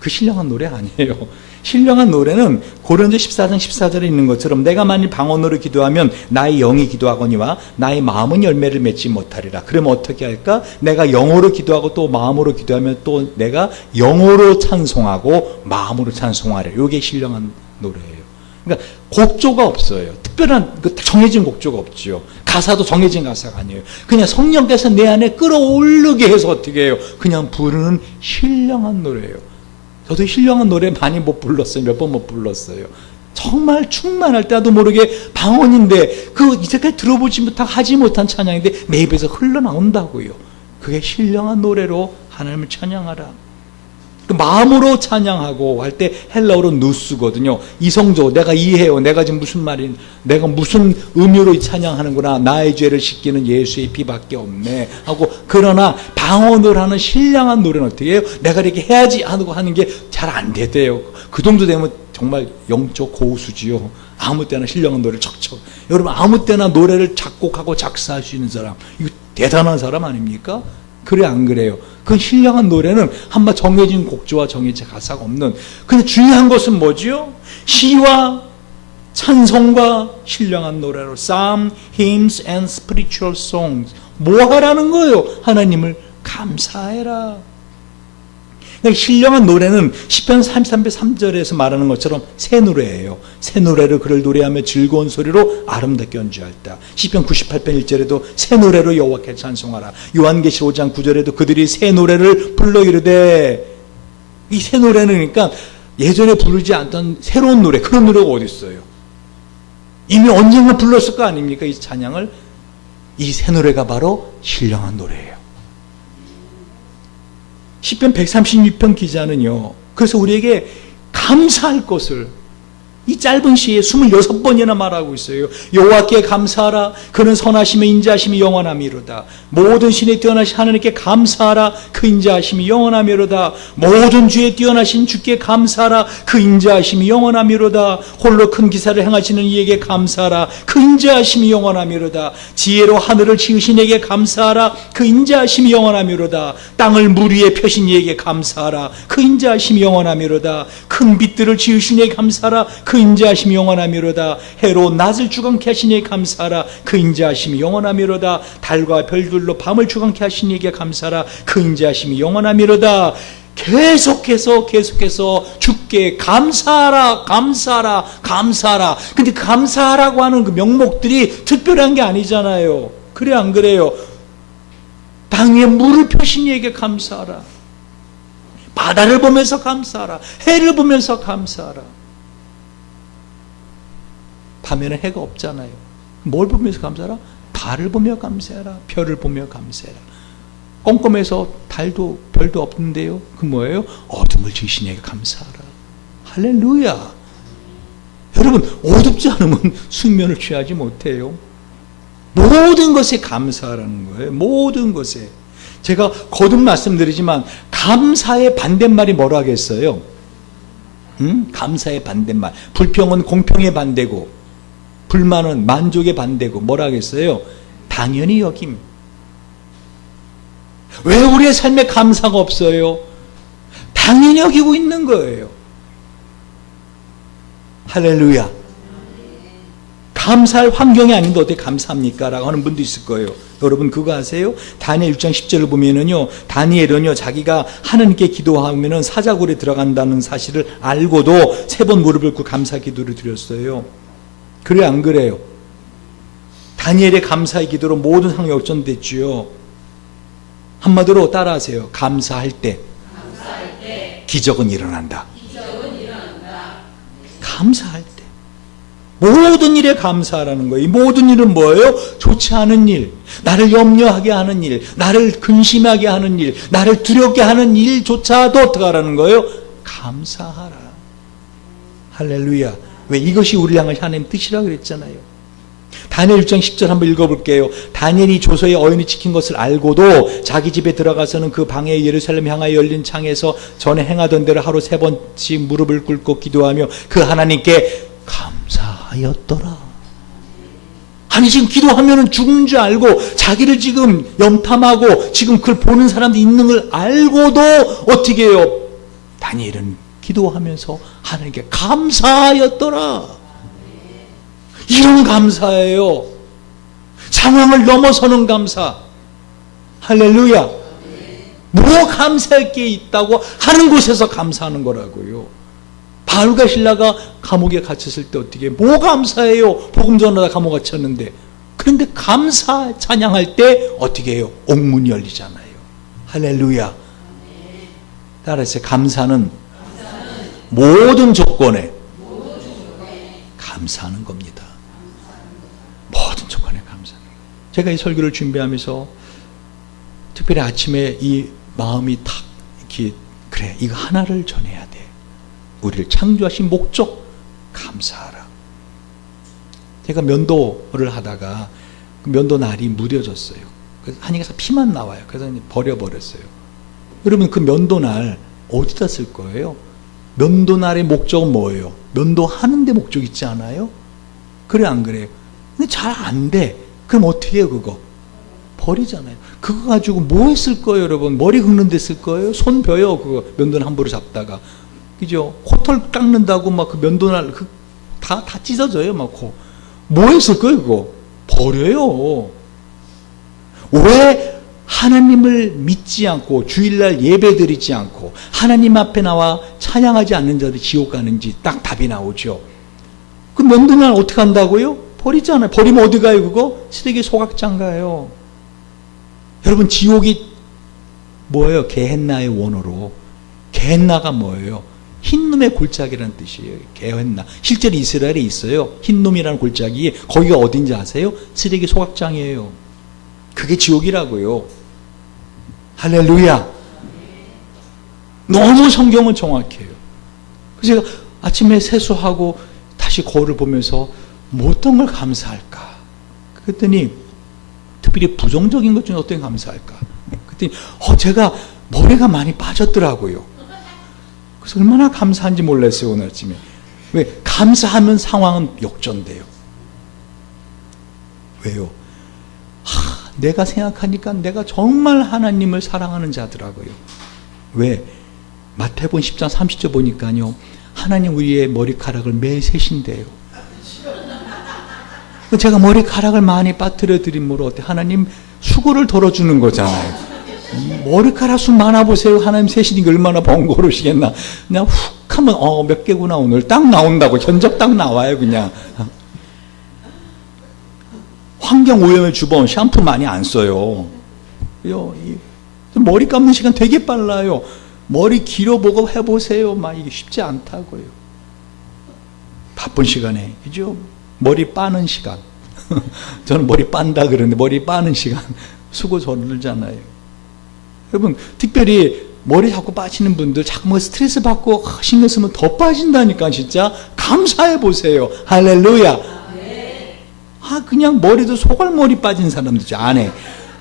그 신령한 노래 아니에요. 신령한 노래는 고린도 14장 14절에 있는 것처럼 내가 만일 방언으로 기도하면 나의 영이 기도하거니와 나의 마음은 열매를 맺지 못하리라. 그러면 어떻게 할까? 내가 영어로 기도하고 또 마음으로 기도하면 또 내가 영어로 찬송하고 마음으로 찬송하래. 이게 신령한 노래예요. 그러니까 곡조가 없어요. 특별한 정해진 곡조가 없죠. 가사도 정해진 가사가 아니에요. 그냥 성령께서 내 안에 끌어올르게 해서 어떻게 해요? 그냥 부르는 신령한 노래예요. 저도 신령한 노래 많이 못 불렀어요. 몇 번 못 불렀어요. 정말 충만할 때도 모르게 방언인데 그 이제까지 들어보지 못하고 하지 못한 찬양인데 내 입에서 흘러나온다고요. 그게 신령한 노래로 하나님을 찬양하라. 그 마음으로 찬양하고 할 때 헬라어로 누스거든요. 이성조, 내가 이해해요. 내가 지금 무슨 말인, 내가 무슨 의미로 찬양하는구나. 나의 죄를 씻기는 예수의 피밖에 없네 하고. 그러나 방언을 하는 신령한 노래는 어떻게 해요? 내가 이렇게 해야지 하고 하는 게 잘 안 되대요. 그 정도 되면 정말 영적 고수지요. 아무 때나 신령한 노래를 척척. 여러분 아무 때나 노래를 작곡하고 작사할 수 있는 사람, 이거 대단한 사람 아닙니까? 그래 안 그래요? 그 신령한 노래는 한마 정해진 곡조와 정해진 가사가 없는. 근데 중요한 것은 뭐지요? 시와 찬송과 신령한 노래로 Psalm, hymns and spiritual songs. 뭐 하라는 거예요? 하나님을 감사해라. 그러니까 신령한 노래는 시편 33편 3절에서 말하는 것처럼 새 노래예요. 새 노래로 그를 노래하며 즐거운 소리로 아름답게 연주할 때. 시편 98편 1절에도 새 노래로 여호와께 찬송하라. 요한계시록 5장 9절에도 그들이 새 노래를 불러 이르되, 이 새 노래는 그러니까 예전에 부르지 않던 새로운 노래, 그런 노래가 어디 있어요? 이미 언젠가 불렀을 거 아닙니까? 이 찬양을. 이 새 노래가 바로 신령한 노래예요. 시편 136편 기자는요, 그래서 우리에게 감사할 것을 이 짧은 시에 26번이나 말하고 있어요. 여호와께 감사하라. 그는 선하심에 인자하심이 영원하미로다. 모든 신에 뛰어나신 하나님께 감사하라. 그 인자하심이 영원하미로다. 모든 주에 뛰어나신 주께 감사하라. 그 인자하심이 영원하미로다. 홀로 큰 기사를 행하시는 이에게 감사하라. 그 인자하심이 영원하미로다. 지혜로 하늘을 지으신 이에게 감사하라. 그 인자하심이 영원하미로다. 땅을 물 위에 펴신 이에게 감사하라. 그 인자하심이 영원하미로다. 큰 빛들을 지으신 이에게 감사하라. 그 인자하심이 영원하미로다. 해로 낮을 주광케 하시니 감사하라. 그 인자하심이 영원하미로다. 달과 별들로 밤을 주광케 하시니 이에게 감사하라. 그 인자하심이 영원하미로다. 계속해서 주께 감사하라, 감사하라, 감사하라. 근데 감사하라고 하는 그 명목들이 특별한 게 아니잖아요. 그래 안 그래요? 땅 위에 물을 펴신 이에게 감사하라. 바다를 보면서 감사하라. 해를 보면서 감사하라. 밤에는 해가 없잖아요. 뭘 보면서 감사하라? 달을 보며 감사해라. 별을 보며 감사해라. 꼼꼼해서 달도 별도 없는데요. 그 뭐예요? 어둠을 지으신 이에게 감사하라. 할렐루야. 여러분, 어둡지 않으면 숙면을 취하지 못해요. 모든 것에 감사하라는 거예요. 모든 것에. 제가 거듭 말씀드리지만 감사의 반대말이 뭐라 하겠어요? 감사의 반대말. 불평은 공평의 반대고, 불만은 만족의 반대고, 뭐라 하겠어요? 당연히 여김. 왜 우리의 삶에 감사가 없어요? 당연히 여기고 있는 거예요. 할렐루야. 감사할 환경이 아닌데 어떻게 감사합니까? 라고 하는 분도 있을 거예요. 여러분 그거 아세요? 다니엘 6장 10절을 보면은요, 다니엘은요 자기가 하나님께 기도하면은 사자굴에 들어간다는 사실을 알고도 3번 무릎을 꿇고 감사 기도를 드렸어요. 그래 안 그래요? 다니엘의 감사의 기도로 모든 상황이 역전됐지요. 한마디로 따라하세요. 감사할 때 기적은 일어난다. 감사할 때 모든 일에 감사하라는 거예요. 이 모든 일은 뭐예요? 좋지 않은 일, 나를 염려하게 하는 일, 나를 근심하게 하는 일, 나를 두렵게 하는 일조차도 어떻게 하라는 거예요? 감사하라. 할렐루야. 왜? 이것이 우리를 향한 하나님의 뜻이라고 그랬잖아요. 다니엘 6장 10절 한번 읽어볼게요. 다니엘이 조서의 어인이 지킨 것을 알고도 자기 집에 들어가서는 그 방에 예루살렘 향하여 열린 창에서 전에 행하던 대로 하루 3번씩 무릎을 꿇고 기도하며 그 하나님께 감사하였더라. 아니 지금 기도하면 죽는 줄 알고 자기를 지금 염탐하고 지금 그걸 보는 사람도 있는 걸 알고도 어떻게 해요? 다니엘은 기도하면서 하나님께 감사하였더라. 이런 감사예요. 상황을 넘어서는 감사. 할렐루야. 뭐 감사할 게 있다고 하는 곳에서 감사하는 거라고요. 바울과 신라가 감옥에 갇혔을 때 어떻게 뭐 감사해요? 복음 전하다 감옥 갇혔는데. 그런데 감사 찬양할 때 어떻게 해요? 옥문이 열리잖아요. 할렐루야. 따라서 감사는 모든 조건에 감사하는 겁니다. 모든 조건에 감사하는 거예요. 제가 이 설교를 준비하면서 특별히 아침에 이 마음이 탁 이렇게, 그래 이거 하나를 전해야 돼. 우리를 창조하신 목적 감사하라. 제가 면도를 하다가 그 면도 날이 무뎌졌어요. 그래서 한의가서 피만 나와요. 그래서 버려버렸어요. 여러분 그 면도 날 어디다 쓸 거예요? 면도 날의 목적은 뭐예요? 면도하는 데 목적 있지 않아요? 그래 안 그래요? 근데 잘 안 돼. 그럼 어떻게 해요 그거? 버리잖아요. 그거 가지고 뭐 했을 거예요 여러분? 머리 긁는 데 쓸 거예요? 손 벼요 그거 면도날 함부로 잡다가. 그죠? 코털 깎는다고 막 그 면도날 다 찢어져요. 막 뭐 했을 거예요 그거? 버려요. 왜 하나님을 믿지 않고 주일날 예배 드리지 않고 하나님 앞에 나와 찬양하지 않는 자들이 지옥 가는지 딱 답이 나오죠. 그 명분을 어떻게 한다고요? 버리잖아요. 버리면 어디 가요 그거? 쓰레기 소각장 가요. 여러분 지옥이 뭐예요? 게헨나의 원어로. 게헨나가 뭐예요? 흰놈의 골짜기라는 뜻이에요. 게헨나. 실제로 이스라엘에 있어요. 흰놈이라는 골짜기. 거기가 어딘지 아세요? 쓰레기 소각장이에요. 그게 지옥이라고요. 할렐루야. 너무 성경은 정확해요. 그래서 제가 아침에 세수하고 다시 거울을 보면서 뭐 어떤 걸 감사할까? 그랬더니 특별히 부정적인 것 중에 어떤 걸 감사할까? 그랬더니 제가 머리가 많이 빠졌더라고요. 그래서 얼마나 감사한지 몰랐어요 오늘 아침에. 왜? 감사하면 상황은 역전돼요. 왜요? 내가 생각하니까 내가 정말 하나님을 사랑하는 자더라고요. 왜? 마태복음 10장 30절 보니까요, 하나님 우리의 머리카락을 매일 세신대요. 제가 머리카락을 많이 빠뜨려 드림으로 하나님 수고를 덜어주는 거잖아요. 머리카락 수 많아보세요. 하나님 세시는 게 얼마나 번거로우시겠나. 그냥 훅 하면 몇 개구나 오늘 딱 나온다고. 견적 딱 나와요 그냥. 환경오염의 주범 샴푸 많이 안 써요. 머리 감는 시간 되게 빨라요. 머리 길어보고 해보세요. 막 이게 쉽지 않다고요. 바쁜 시간에, 그죠? 머리 빠는 시간. 저는 머리 빤다 그러는데 머리 빠는 시간 수고 저르잖아요. 여러분 특별히 머리 자꾸 빠지는 분들 자꾸 뭐 스트레스 받고 신경 쓰면 더 빠진다니까. 진짜 감사해 보세요. 할렐루야. 그냥 머리도 소갈머리 빠진 사람들이 안 해.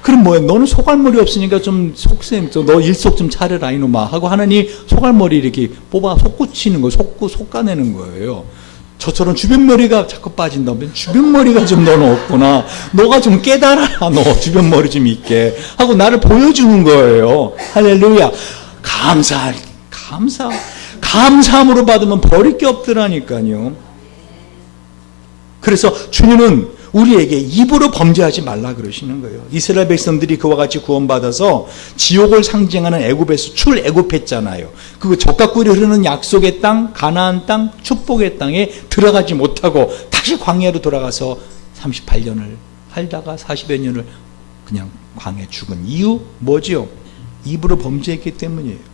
그럼 뭐야? 너는 소갈머리 없으니까 좀 속셈, 너 일속 좀 차려라 이놈아 하고 하나님 소갈머리 이렇게 뽑아 솟구치는 거예요. 솎아내는 거예요. 저처럼 주변 머리가 자꾸 빠진다면 주변 머리가 좀 너는 없구나. 너가 좀 깨달아라. 너 주변 머리 좀 있게 하고 나를 보여주는 거예요. 할렐루야. 감사함으로 받으면 버릴 게 없더라니까요. 그래서 주님은 우리에게 입으로 범죄하지 말라 그러시는 거예요. 이스라엘 백성들이 그와 같이 구원받아서 지옥을 상징하는 애굽에서 출애굽했잖아요. 그 젖과 꿀이 흐르는 약속의 땅, 가나안 땅, 축복의 땅에 들어가지 못하고 다시 광야로 돌아가서 38년을 살다가 40여 년을 그냥 광야에 죽은 이유 뭐죠? 입으로 범죄했기 때문이에요.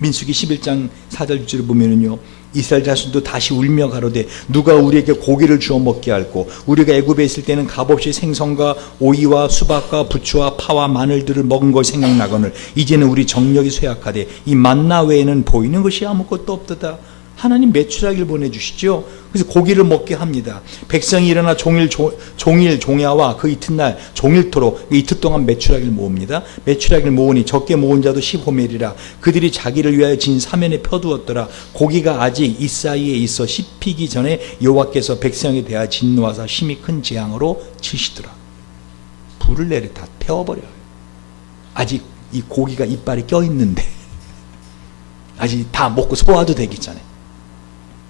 민수기 11장 4절 6절을 보면은요, 이스라엘 자손도 다시 울며 가로되 누가 우리에게 고기를 주어 먹게 할꼬. 우리가 애굽에 있을 때는 값없이 생선과 오이와 수박과 부추와 파와 마늘들을 먹은 걸 생각나거늘 이제는 우리 정력이 쇠약하되 이 만나 외에는 보이는 것이 아무것도 없도다. 하나님 메추라기를 보내주시죠. 그래서 고기를 먹게 합니다. 백성이 일어나 종야와 그 이튿날 종일토록 이틀 동안 메추라기를 모읍니다. 메추라기를 모으니 적게 모은 자도 15멜이라. 그들이 자기를 위하여 진 사면에 펴두었더라. 고기가 아직 이 사이에 있어 씹히기 전에 여호와께서 백성에 대하여 진노하사 심히 큰 재앙으로 치시더라. 불을 내려 다 태워버려요. 아직 이 고기가 이빨에 껴있는데 아직 다 먹고 소화도 되기 전에.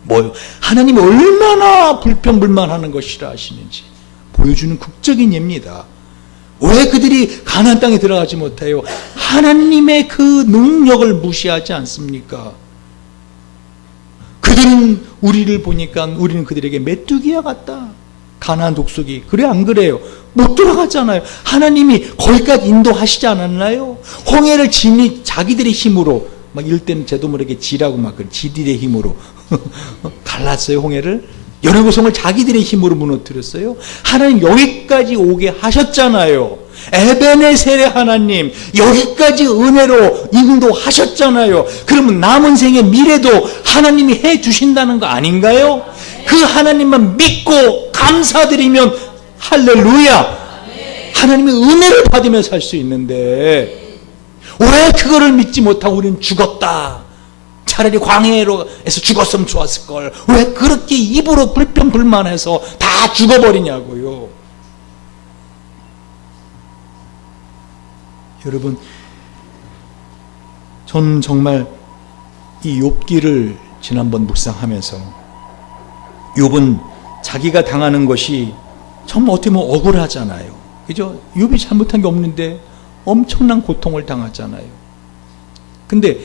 뭐요? 하나님이 얼마나 불평불만하는 걸 싫어하시는지 보여주는 극적인 예입니다. 왜 그들이 가나안 땅에 들어가지 못해요? 하나님의 그 능력을 무시하지 않습니까? 그들은 우리를 보니까 우리는 그들에게 메뚜기와 같다. 가나안 족속이. 그래 안 그래요? 못 들어갔잖아요. 하나님이 거기까지 인도하시지 않았나요? 홍해를 자기들의 힘으로 막 이럴 때는 제도 모르게 지라고 막 지들의 힘으로 갈랐어요. 홍해를. 여리고성을 자기들의 힘으로 무너뜨렸어요. 하나님 여기까지 오게 하셨잖아요. 에베네셀의 하나님 여기까지 은혜로 인도하셨잖아요. 그러면 남은 생의 미래도 하나님이 해주신다는 거 아닌가요? 그 하나님만 믿고 감사드리면 할렐루야. 하나님의 은혜를 받으며 살 수 있는데 왜 그거를 믿지 못하고 우리는 죽었다. 차라리 광야에서 죽었으면 좋았을걸. 왜 그렇게 입으로 불평불만해서 다 죽어버리냐고요. 여러분, 저는 정말 이 욥기를 지난번 묵상하면서 욥은 자기가 당하는 것이 정말 어떻게 보면 억울하잖아요. 그죠? 욥이 잘못한 게 없는데 엄청난 고통을 당하잖아요. 근데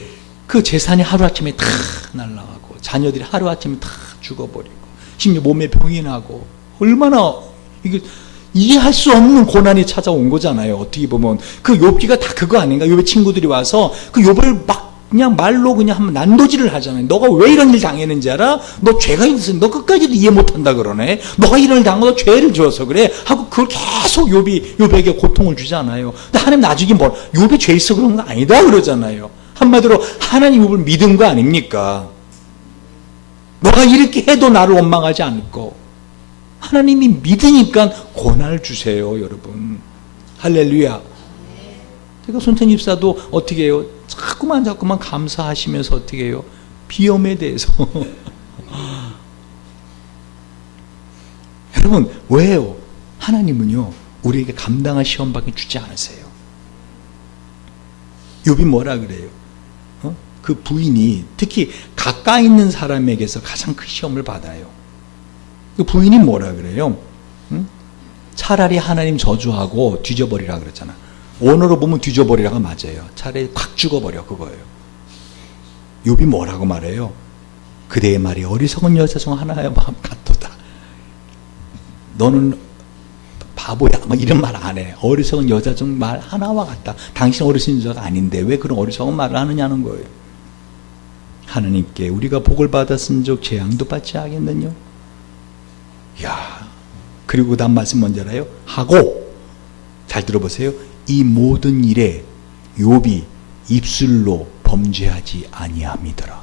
그 재산이 하루아침에 다 날아가고 자녀들이 하루아침에 다 죽어버리고 심지어 몸에 병이 나고 얼마나 이게 이해할 수 없는 고난이 찾아온 거잖아요. 어떻게 보면 그 욥기가 다 그거 아닌가? 욥의 친구들이 와서 그 욥을 막 그냥 말로 그냥 한번 난도질을 하잖아요. 너가 왜 이런 일 당했는지 알아? 너 죄가 있어. 너 끝까지도 이해 못한다 그러네. 너가 이런 일 당하고 죄를 지어서 그래. 하고 그걸 계속 욥에게 고통을 주잖아요. 근데 하나님 나중에 뭘 욥이 죄 있어 그런 거 아니다 그러잖아요. 한마디로 하나님 욥을 믿은 거 아닙니까? 너가 이렇게 해도 나를 원망하지 않을 거. 하나님이 믿으니까 고난을 주세요, 여러분. 할렐루야. 그러니까 손태희 집사도 어떻게 해요? 자꾸만 감사하시면서 어떻게 해요? 비염에 대해서. 여러분, 왜요? 하나님은요, 우리에게 감당할 시험밖에 주지 않으세요. 욥이 뭐라 그래요? 그 부인이 특히 가까이 있는 사람에게서 가장 큰 시험을 받아요. 그 부인이 뭐라 그래요? 차라리 하나님 저주하고 뒤져버리라 그랬잖아. 원어로 보면 뒤져버리라가 맞아요. 차라리 확 죽어버려 그거예요. 욥이 뭐라고 말해요? 그대의 말이 어리석은 여자 중 하나야 같도다. 너는 바보야 막 이런 말 안 해. 어리석은 여자 중 말 하나와 같다. 당신 어리석은 여자가 아닌데 왜 그런 어리석은 말을 하느냐는 거예요. 하나님께 우리가 복을 받았은즉 재앙도 받지 하겠느냐. 야, 그리고 다음 말씀 뭔지 알아요? 하고 잘 들어보세요. 이 모든 일에 욥이 입술로 범죄하지 아니함이더라.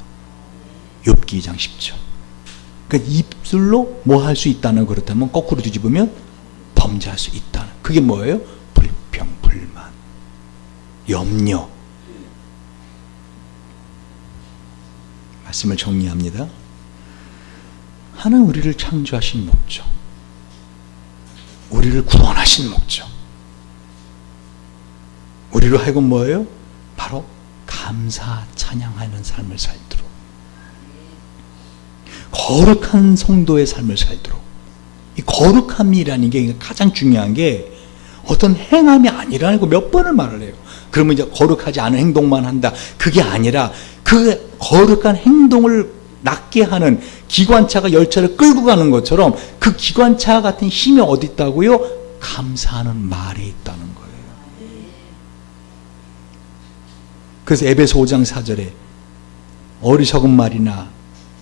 욥기 2장 10절. 그러니까 입술로 뭐 할 수 있다는, 그렇다면 거꾸로 뒤집으면 범죄할 수 있다는. 그게 뭐예요? 불평, 불만, 염려. 말씀을 정리합니다. 하나님 우리를 창조하신 목적, 우리를 구원하신 목적, 우리로 하여금 뭐예요? 바로 감사 찬양하는 삶을 살도록, 거룩한 성도의 삶을 살도록. 이 거룩함이라는 게 가장 중요한 게 어떤 행함이 아니라는 거 몇 번을 말을 해요. 그러면 이제 거룩하지 않은 행동만 한다, 그게 아니라 그 거룩한 행동을 낫게 하는 기관차가 열차를 끌고 가는 것처럼 그 기관차 같은 힘이 어디 있다고요? 감사하는 말에 있다는 거예요. 그래서 에베소 5장 4절에 어리석은 말이나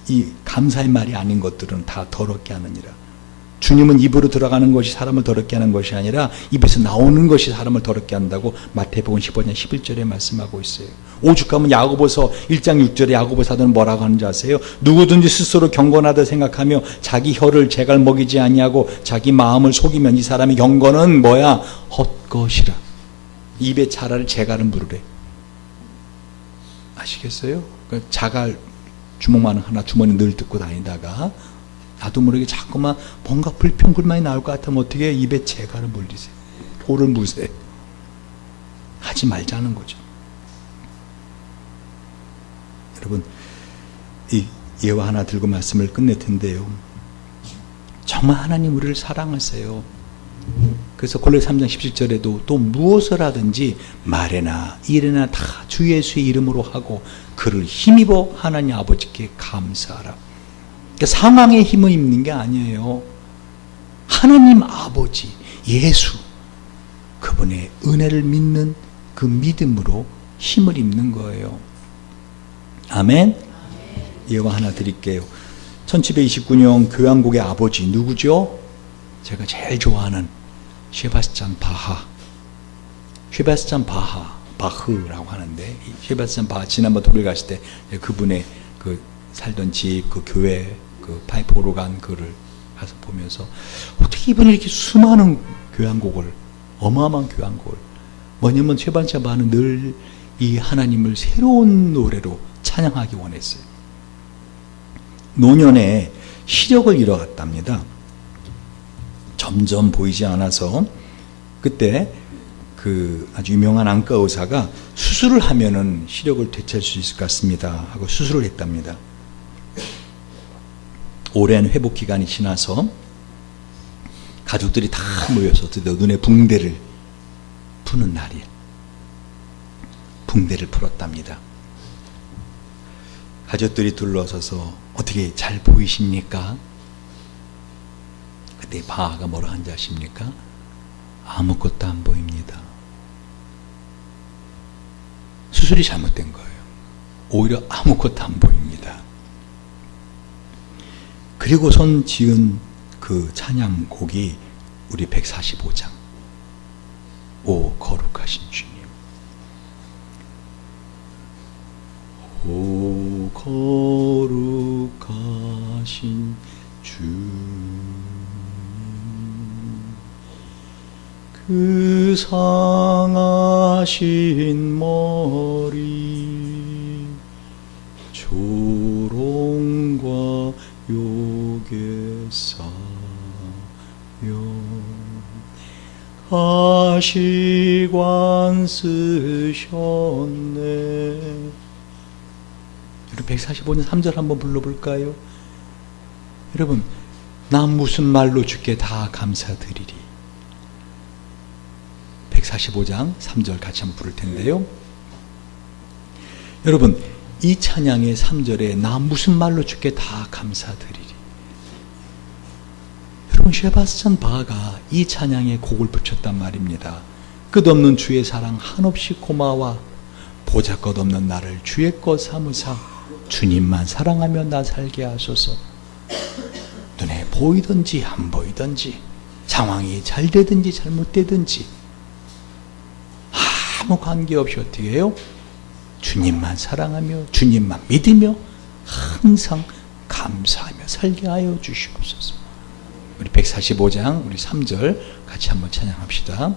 이 감사의 말이 아닌 것들은 다 더럽게 하느니라. 주님은 입으로 들어가는 것이 사람을 더럽게 하는 것이 아니라 입에서 나오는 것이 사람을 더럽게 한다고 마태복음 15장 11절에 말씀하고 있어요. 오죽하면 야고보서 1장 6절에 야고보 사도는 뭐라고 하는지 아세요? 누구든지 스스로 경건하다 생각하며 자기 혀를 재갈 먹이지 아니하고 자기 마음을 속이면 이 사람의 경건은 뭐야? 헛것이라. 입에 자랄 재갈은 물으래. 아시겠어요? 그러니까 자갈 주먹만 하나 주머니 늘 듣고 다니다가 나도 모르게 자꾸만 뭔가 불평 불만이 나올 것 같으면 어떻게 해? 입에 재갈을 물리세요. 돌을 무세요. 하지 말자는 거죠. 여러분, 이 예화 하나 들고 말씀을 끝낼 텐데요. 정말 하나님 우리를 사랑하세요. 그래서 골로새 3장 17절에도 또 무엇을 하든지 말에나 일에나 다 주 예수의 이름으로 하고 그를 힘입어 하나님 아버지께 감사하라. 그러니까 상황에 힘을 입는 게 아니에요. 하나님 아버지 예수 그분의 은혜를 믿는 그 믿음으로 힘을 입는 거예요. 아멘. 예화 하나 드릴게요. 1729년 교향곡의 아버지 누구죠? 제가 제일 좋아하는 쉐바스찬 바하. 쉐바스찬 바흐라고 하는데, 쉐바스찬 바하 지난번 독일 갔을 때 그분의 그 살던 집, 그 교회, 그 파이프 오르간 그를 가서 보면서 어떻게 이분이 이렇게 수많은 교향곡을, 어마어마한 교향곡을, 뭐냐면 쉐바스찬 바하는 늘 이 하나님을 새로운 노래로 찬양하기 원했어요. 노년에 시력을 잃어갔답니다. 점점 보이지 않아서 그때 그 아주 유명한 안과 의사가 수술을 하면은 시력을 되찾을 수 있을 것 같습니다 하고 수술을 했답니다. 오랜 회복 기간이 지나서 가족들이 다 모여서 드디어 눈에 붕대를 푸는 날이에요. 붕대를 풀었답니다. 가족들이 둘러서서 어떻게 잘 보이십니까? 그때 바하가 뭐라 한지 아십니까? 아무것도 안 보입니다. 수술이 잘못된 거예요. 오히려 아무것도 안 보입니다. 그리고 선 지은 그 찬양곡이 우리 145장 오 거룩하신 주님, 오 거룩하신 주님, 그 상하신 머리 조롱과 욕에 쌓여 가시관 쓰셨네. 여러분 145년 3절 한번 불러볼까요? 여러분, 나 무슨 말로 주께 다 감사드리리. 145장 3절 같이 한번 부를 텐데요. 여러분, 이 찬양의 3절에 나 무슨 말로 주께 다 감사드리리. 여러분, 셰바스찬 바하가 이 찬양에 곡을 붙였단 말입니다. 끝없는 주의 사랑 한없이 고마워 보잘것없는 나를 주의 것 삼으사 주님만 사랑하며 나 살게 하소서. 눈에 보이든지 안 보이든지 상황이 잘 되든지 잘못되든지 아무 관계없이 어떻게 해요? 주님만 사랑하며 주님만 믿으며 항상 감사하며 살게 하여 주시옵소서. 우리 145장 우리 3절 같이 한번 찬양합시다.